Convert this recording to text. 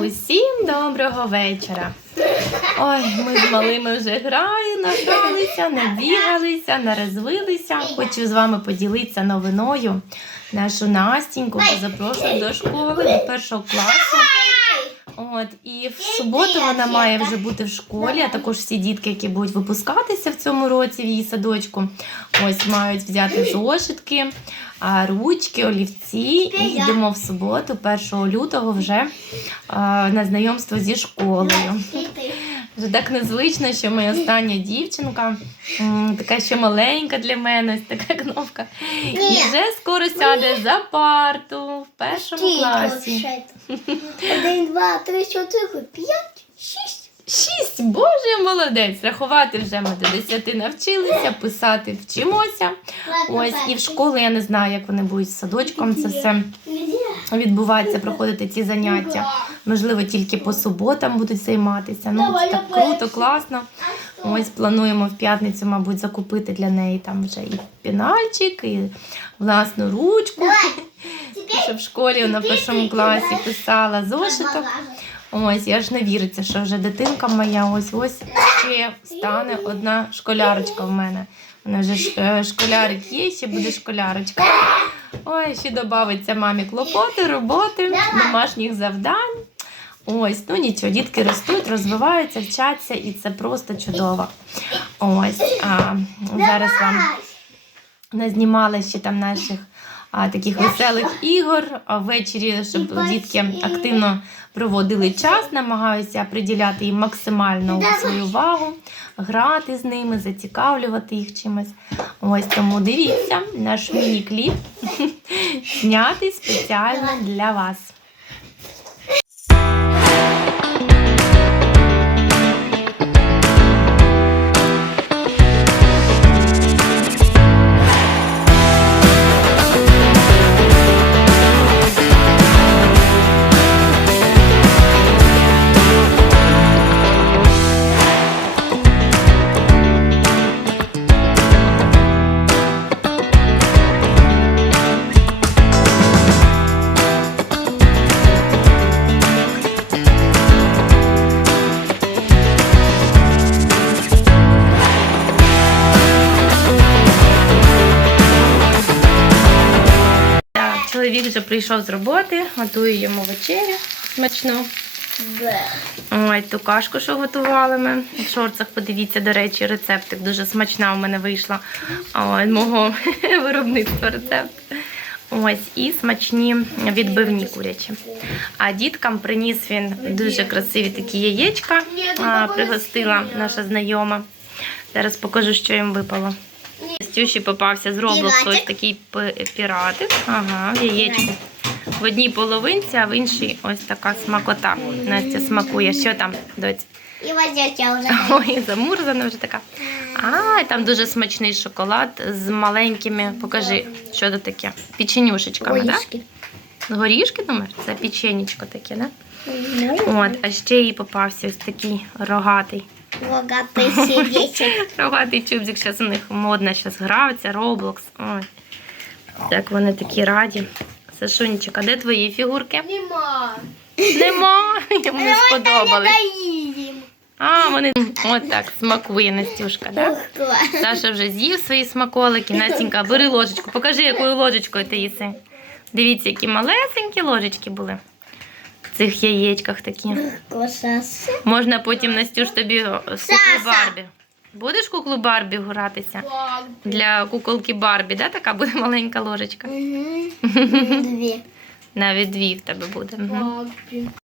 Усім доброго вечора. Ой, ми з малими вже граю, награлися, набігалися, нарозвилися. Хочу з вами поділитися новиною. Нашу Настіньку запрошую до школи, до першого класу. От, і в суботу вона має вже бути в школі, а також всі дітки, які будуть випускатися в цьому році в її садочку, ось мають взяти зошитки, ручки, олівці. І йдемо в суботу, 1 лютого, вже на знайомство зі школою. Вже так незвично, що моя остання дівчинка, така ще маленька для мене, така кнопка. І вже скоро сяде за парту в першому класі. Один, два, три, чотири, п'ять, шість. Шість, боже, молодець. Рахувати вже ми до десяти навчилися, писати вчимося. Ось і в школу я не знаю, як вони будуть з садочком. Це все відбувається, проходити ці заняття. Можливо, тільки по суботам будуть займатися. Ну це так круто, класно. Ось плануємо в п'ятницю, мабуть, закупити для неї там вже і пінальчик, і власну ручку, щоб в школі на першому класі писала зошиток. Ось, я ж не віриться, що вже дитинка моя ось ось ще стане одна школярочка в мене. Мене вже е, школярик є, ще буде школярочка. Ой, ще додається мамі клопоти, роботи, домашніх завдань. Ось, ну нічого, дітки ростуть, розвиваються, вчаться, і це просто чудово. Ось, а, зараз вам назнімали ще там наших а, таких веселих ігор. А ввечері, щоб дітки активно проводили час, намагаюся приділяти їм максимально свою увагу, грати з ними, зацікавлювати їх чимось. Ось тому дивіться наш міні-кліп знятий спеціально для вас. Чоловік вже прийшов з роботи, готую йому вечерю смачну. Ой, ту кашку, що готували ми. В шорцах подивіться, до речі, рецептик дуже смачна у мене вийшла. Ой, мого виробництва рецепт. Ось і смачні відбивні курячі. А діткам приніс він дуже красиві такі яєчка. Пригостила наша знайома. Зараз покажу, що їм випало. Стюші попався з Роблоксу ось такий піратик. Ага, в. В одній половинці, а в іншій ось така смакота. Настя смакує. Що там, доць? І водяча вже. Ой, замурзана вже така. А, там дуже смачний шоколад з маленькими. Покажи, що це таке. Печенюшечками, так? Горішки. Горішки, думаєш? Це печенечко таке, да? От, а ще їй попався ось такий рогатий. Богатий сердечок. Рогатий чубзик, зараз у них модно, зараз граються, Roblox. Ой. Так вони такі раді. Сашунечок, а де твої фігурки? Нема. Нема, йому не сподобались. А, вони от так смакує Настюшка, так? Саша вже з'їв свої смаколики. Настенька, бери ложечку, покажи, якою ложечкою ти їси. Дивіться, які малесенькі ложечки були цих яєчках такі. Косаси. Можна потім Настюш тобі з куклу Барбі. Будеш куклу Барбі гратися? Для куколки Барбі, да? така буде маленька ложечка. Дві. Навіть дві в тебе буде. Мгм.